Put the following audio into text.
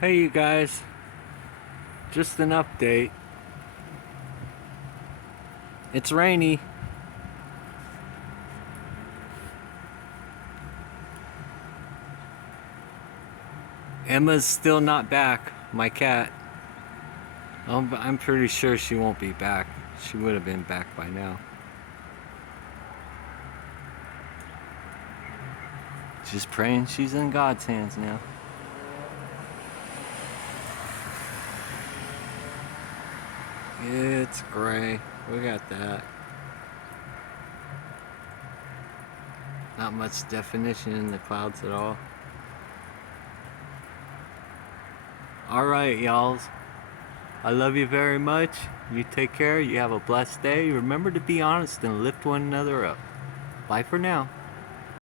Hey you guys, just an update. It's rainy. Emma's still not back, my cat. I'm pretty sure she won't be back. She would have been back by now. Just praying she's in God's hands now. It's gray. We got that. Not much definition in the clouds at all. Alright, y'alls. I love you very much. You take care. You have a blessed day. Remember to be honest and lift one another up. Bye for now.